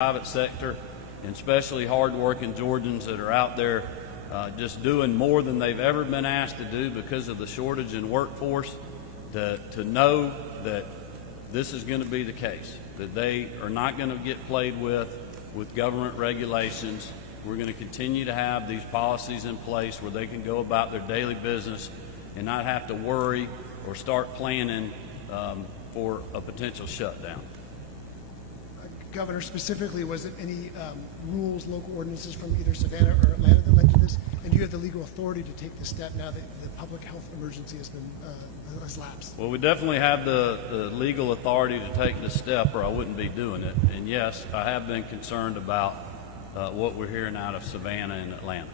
private sector, and especially hard-working Georgians that are out there just doing more than they've ever been asked to do because of the shortage in workforce, to know that this is going to be the case, that they are not going to get played with government regulations. We're going to continue to have these policies in place where they can go about their daily business and not have to worry or start planning for a potential shutdown. Governor, specifically, was it any rules, local ordinances from either Savannah or Atlanta that led to this? And do you have the legal authority to take this step now that the public health emergency has lapsed? Well, we definitely have the legal authority to take this step, or I wouldn't be doing it. And yes, I have been concerned about what we're hearing out of Savannah and Atlanta.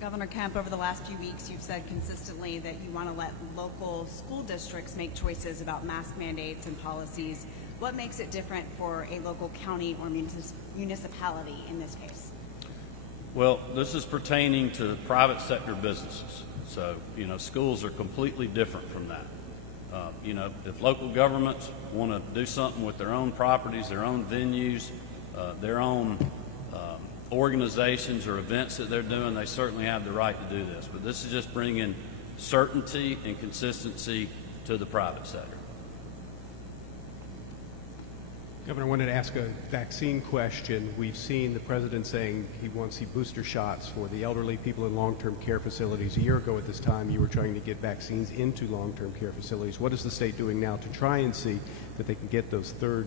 Governor Kemp, over the last few weeks, you've said consistently that you want to let local school districts make choices about mask mandates and policies. What makes it different for a local county or municipality in this case? Well, this is pertaining to private sector businesses. So, schools are completely different from that. If local governments want to do something with their own properties, their own venues, their own organizations or events that they're doing, they certainly have the right to do this. But this is just bringing certainty and consistency to the private sector. Governor, I wanted to ask a vaccine question. We've seen the president saying he wants booster shots for the elderly, people in long-term care facilities. A year ago at this time, you were trying to get vaccines into long-term care facilities. What is the state doing now to try and see that they can get those third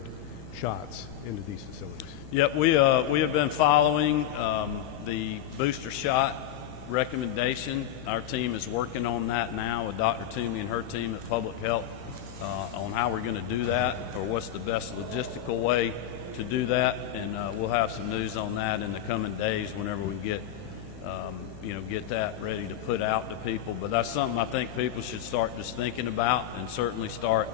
shots into these facilities? Yep, we have been following the booster shot recommendation. Our team is working on that now with Dr. Toomey and her team at Public Health on how we're going to do that, or what's the best logistical way to do that, and we'll have some news on that in the coming days whenever we get that ready to put out to people. But that's something I think people should start just thinking about, and certainly start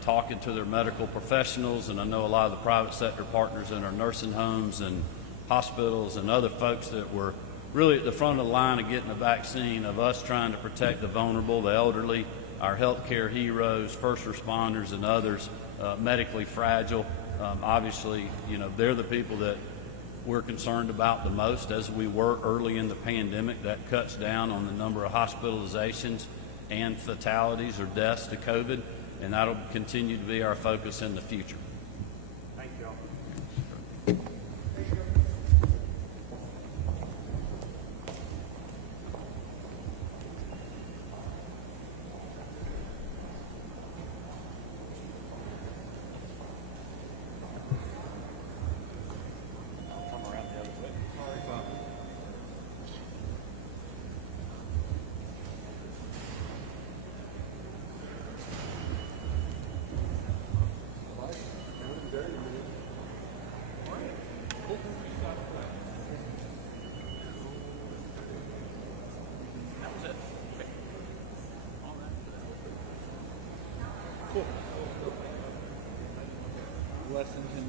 talking to their medical professionals. And I know a lot of the private sector partners in our nursing homes and hospitals and other folks that were really at the front of the line of getting the vaccine, of us trying to protect the vulnerable, the elderly, our healthcare heroes, first responders, and others medically fragile. Obviously, they're the people that we're concerned about the most, as we were early in the pandemic. That cuts down on the number of hospitalizations and fatalities or deaths to COVID, and that'll continue to be our focus in the future. Thank you all. Lessons in